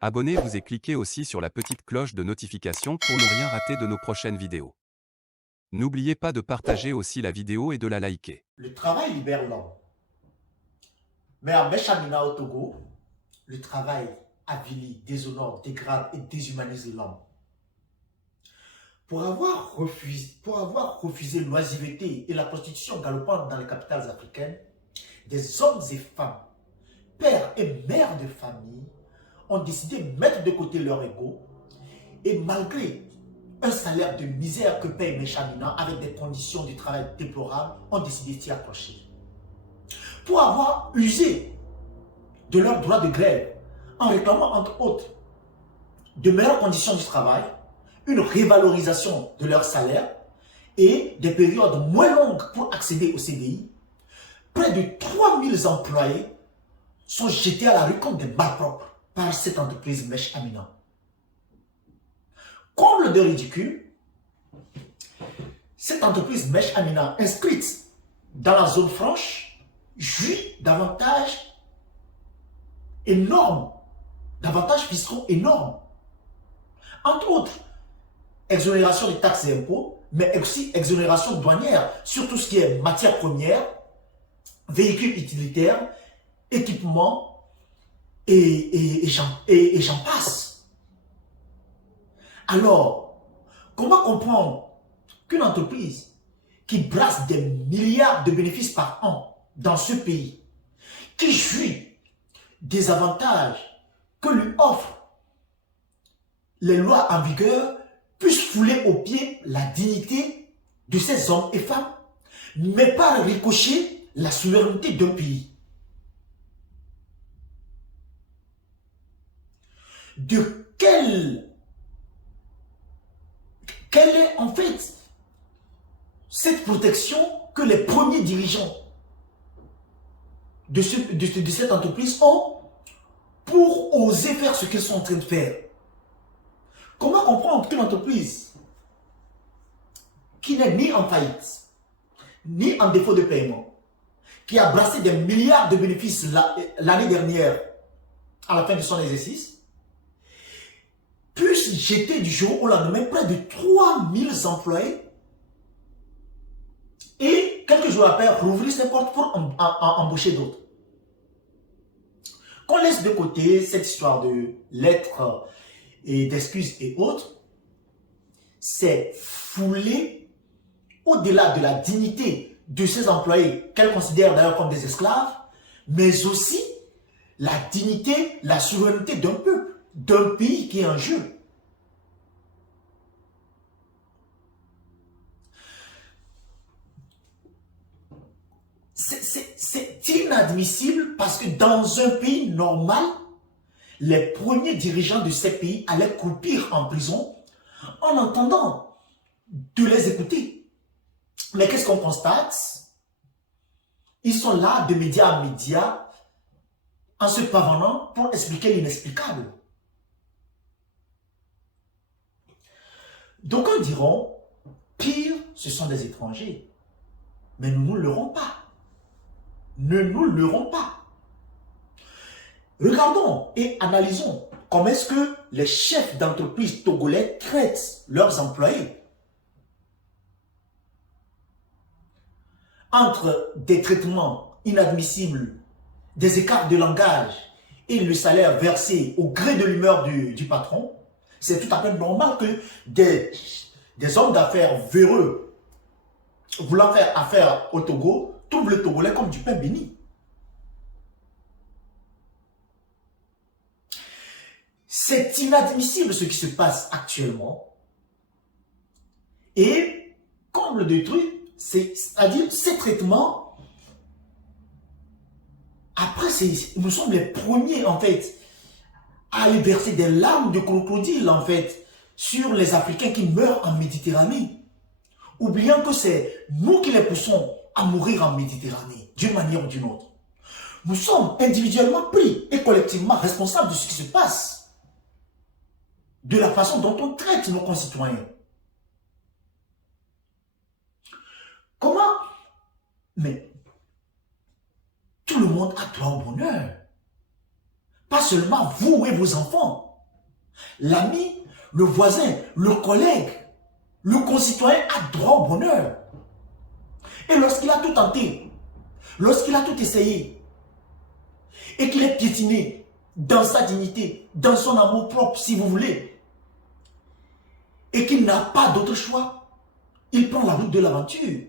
Abonnez-vous et cliquez aussi sur la petite cloche de notification pour ne rien rater de nos prochaines vidéos. N'oubliez pas de partager aussi la vidéo et de la liker. Le travail libère l'homme. Mais à Meshamina au Togo, le travail avilit, déshonore, dégrade et déshumanise l'homme. Pour avoir refusé l'oisiveté et la prostitution galopante dans les capitales africaines, des hommes et femmes, pères et mères de famille, ont décidé de mettre de côté leur ego et malgré un salaire de misère que paye Meshamina avec des conditions de travail déplorables, ont décidé de s'y accrocher. Pour avoir usé de leur droit de grève en réclamant entre autres de meilleures conditions du travail, une révalorisation de leur salaire et des périodes moins longues pour accéder au CDI, près de 3000 employés sont jetés à la rue comme des malpropres par cette entreprise Mesh Amina. Comble de ridicule, cette entreprise Mesh Amina inscrite dans la zone franche jouit d'avantages énormes, d'avantages fiscaux énormes. Entre autres, exonération des taxes et impôts, mais aussi exonération douanière sur tout ce qui est matières premières, véhicules utilitaires, équipements et j'en passe. Alors, comment comprendre qu'une entreprise qui brasse des milliards de bénéfices par an dans ce pays, qui jouit des avantages que lui offrent les lois en vigueur, puisse fouler aux pieds la dignité de ces hommes et femmes, mais pas ricocher la souveraineté d'un pays. De quelle est en fait cette protection que les premiers dirigeants de cette entreprise ont pour oser faire ce qu'ils sont en train de faire? Comment comprendre qu'une entreprise qui n'est ni en faillite, ni en défaut de paiement, qui a brassé des milliards de bénéfices l'année dernière à la fin de son exercice, puisse jeter du jour au lendemain près de 3000 employés et quelques jours après rouvrir ses portes pour embaucher d'autres. Qu'on laisse de côté cette histoire de lettres et d'excuses et autres, c'est fouler au-delà de la dignité de ces employés qu'elle considère d'ailleurs comme des esclaves, mais aussi la dignité, la souveraineté d'un peuple, d'un pays qui est en jeu. C'est inadmissible parce que dans un pays normal, les premiers dirigeants de ces pays allaient croupir en prison en entendant de les écouter. Mais qu'est-ce qu'on constate? Ils sont là de média à média en se pavanant pour expliquer l'inexplicable. D'aucuns diront, pire, ce sont des étrangers. Mais nous ne nous leurrons pas. Ne nous leurrons pas. Regardons et analysons comment est-ce que les chefs d'entreprise togolais traitent leurs employés. Entre des traitements inadmissibles, des écarts de langage et le salaire versé au gré de l'humeur du patron, c'est tout à fait normal que des hommes d'affaires véreux voulant faire affaire au Togo trouvent le Togolais comme du pain béni. C'est inadmissible ce qui se passe actuellement. Et comble de truc, c'est-à-dire ces traitements, après nous sommes les premiers en fait à aller verser des larmes de crocodile en fait sur les Africains qui meurent en Méditerranée. Oubliant que c'est nous qui les poussons à mourir en Méditerranée, d'une manière ou d'une autre. Nous sommes individuellement pris et collectivement responsables de ce qui se passe, de la façon dont on traite nos concitoyens. Comment? Mais tout le monde a droit au bonheur. Pas seulement vous et vos enfants. L'ami, le voisin, le collègue, le concitoyen a droit au bonheur. Et lorsqu'il a tout tenté, lorsqu'il a tout essayé, et qu'il est piétiné dans sa dignité, dans son amour propre, si vous voulez, et qu'il n'a pas d'autre choix, il prend la route de l'aventure.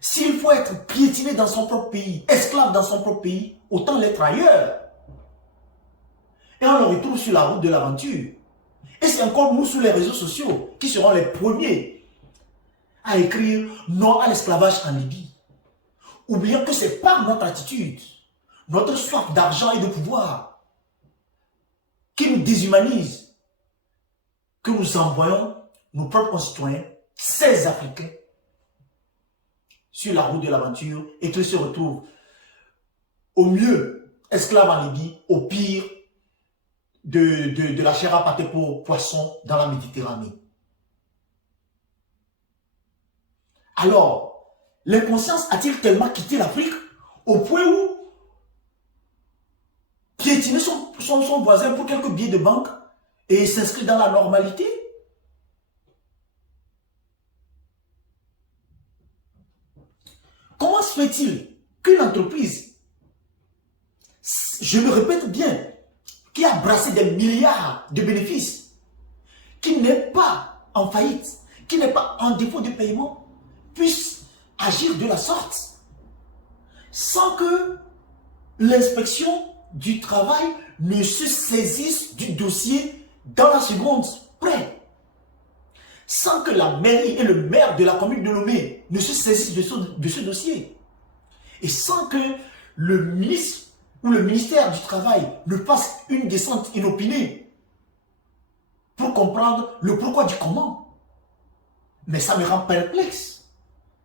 S'il faut être piétiné dans son propre pays, esclave dans son propre pays, autant l'être ailleurs. Et on le retrouve sur la route de l'aventure. Et c'est encore nous sur les réseaux sociaux qui serons les premiers à écrire non à l'esclavage en Libye. Oublions que c'est par notre attitude, notre soif d'argent et de pouvoir qui nous déshumanise, que nous envoyons nos propres concitoyens, ces Africains, sur la route de l'aventure et qu'ils se retrouvent au mieux esclaves en Libye, au pire de la chair à pâté pour poissons dans la Méditerranée. Alors, l'inconscience a-t-il tellement quitté l'Afrique au point où piétiner son voisin pour quelques billets de banque et s'inscrire dans la normalité? Comment se fait-il qu'une entreprise, je le répète bien, qui a brassé des milliards de bénéfices, qui n'est pas en faillite, qui n'est pas en défaut de paiement, puisse agir de la sorte sans que l'inspection du travail ne se saisisse du dossier dans la seconde près, sans que la mairie et le maire de la commune de Lomé ne se saisissent de ce dossier, et sans que le ministre ou le ministère du Travail ne fasse une descente inopinée pour comprendre le pourquoi du comment. Mais ça me rend perplexe.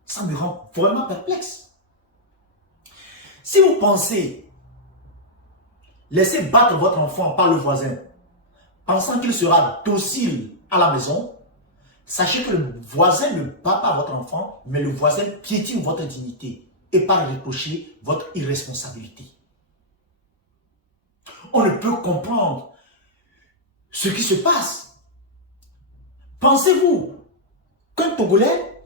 Ça me rend vraiment perplexe. Si vous pensez laisser battre votre enfant par le voisin, pensant qu'il sera docile à la maison, sachez que le voisin ne bat pas votre enfant, mais le voisin piétine votre dignité et par ricochet votre irresponsabilité. On ne peut comprendre ce qui se passe. Pensez-vous qu'un Togolais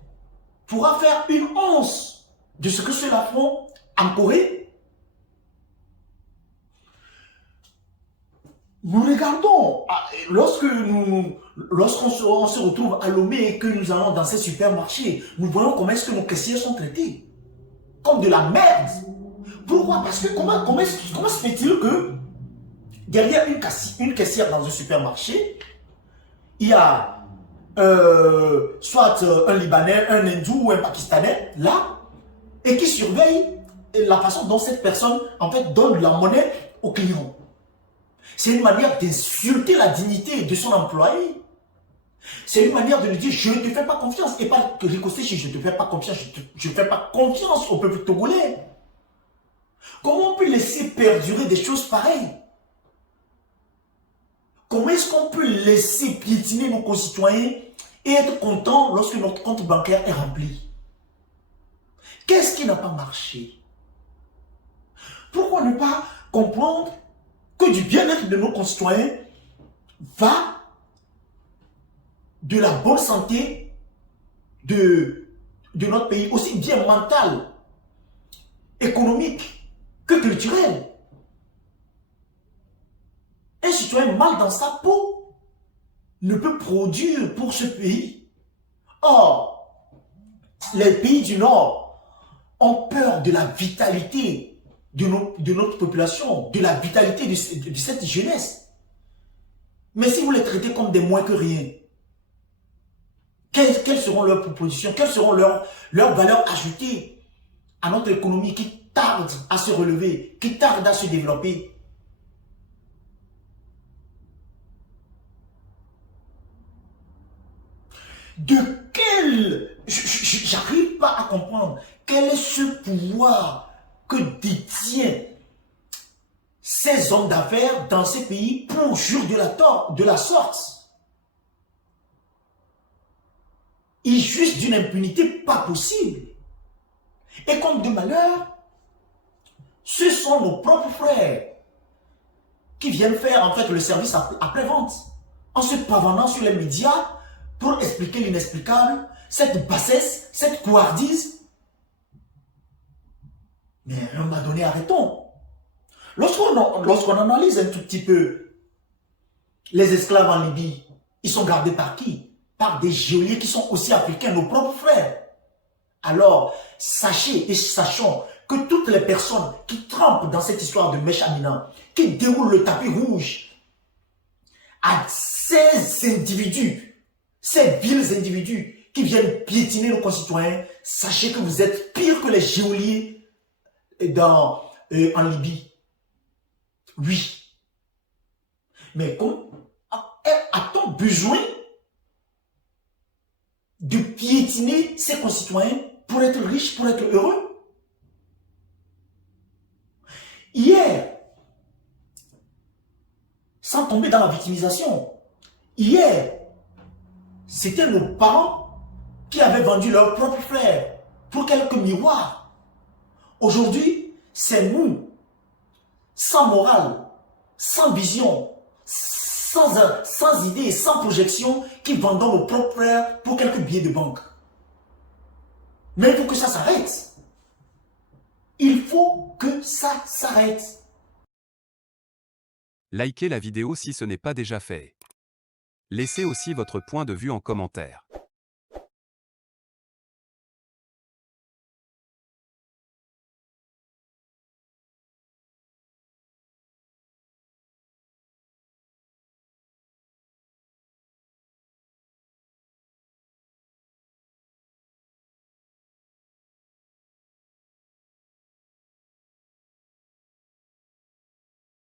pourra faire une once de ce que ceux-là font en Corée? Nous regardons, lorsqu'on se retrouve à Lomé et que nous allons dans ces supermarchés, nous voyons comment est-ce que nos caissiers sont traités. Comme de la merde. Pourquoi? Parce que comment se fait-il que derrière une caissière dans un supermarché, il y a soit un Libanais, un Hindou ou un Pakistanais là, et qui surveille la façon dont cette personne en fait donne la monnaie au client. C'est une manière d'insulter la dignité de son employé. C'est une manière de lui dire je ne te fais pas confiance et pas que ricoster si je ne te fais pas confiance, je ne fais pas confiance au peuple togolais. Comment on peut laisser perdurer des choses pareilles? Comment est-ce qu'on peut laisser piétiner nos concitoyens et être content lorsque notre compte bancaire est rempli? Qu'est-ce qui n'a pas marché? Pourquoi ne pas comprendre que du bien-être de nos concitoyens va de la bonne santé de notre pays, aussi bien mentale, économique que culturelle? Un citoyen mal dans sa peau ne peut produire pour ce pays. Or, les pays du Nord ont peur de la vitalité de notre population, de la vitalité de cette jeunesse. Mais si vous les traitez comme des moins que rien, quelles seront leurs propositions, quelles seront leurs valeurs ajoutées à notre économie qui tarde à se relever, qui tarde à se développer? J'arrive pas à comprendre quel est ce pouvoir que détient ces hommes d'affaires dans ces pays pour jurer de la sorte. Ils jugent d'une impunité pas possible. Et comme de malheur, Ce sont nos propres frères qui viennent faire en fait le service après-vente en se pavant sur les médias pour expliquer l'inexplicable, cette bassesse, cette couardise. Mais à un moment donné, arrêtons. Lorsqu'on analyse un tout petit peu les esclaves en Libye, ils sont gardés par qui? Par des geôliers qui sont aussi africains, nos propres frères. Alors, sachez et sachons que toutes les personnes qui trempent dans cette histoire de Mèche Amina, qui déroulent le tapis rouge à ces individus, ces vils individus qui viennent piétiner nos concitoyens, sachez que vous êtes pire que les geôliers en Libye. Oui. Mais a-t-on besoin de piétiner ses concitoyens pour être riche, pour être heureux? Hier, sans tomber dans la victimisation, hier, c'était nos parents qui avaient vendu leurs propres frères pour quelques miroirs. Aujourd'hui, c'est nous, sans morale, sans vision, sans idée, sans projection, qui vendons nos propres frères pour quelques billets de banque. Mais il faut que ça s'arrête. Il faut que ça s'arrête. Likez la vidéo si ce n'est pas déjà fait. Laissez aussi votre point de vue en commentaire.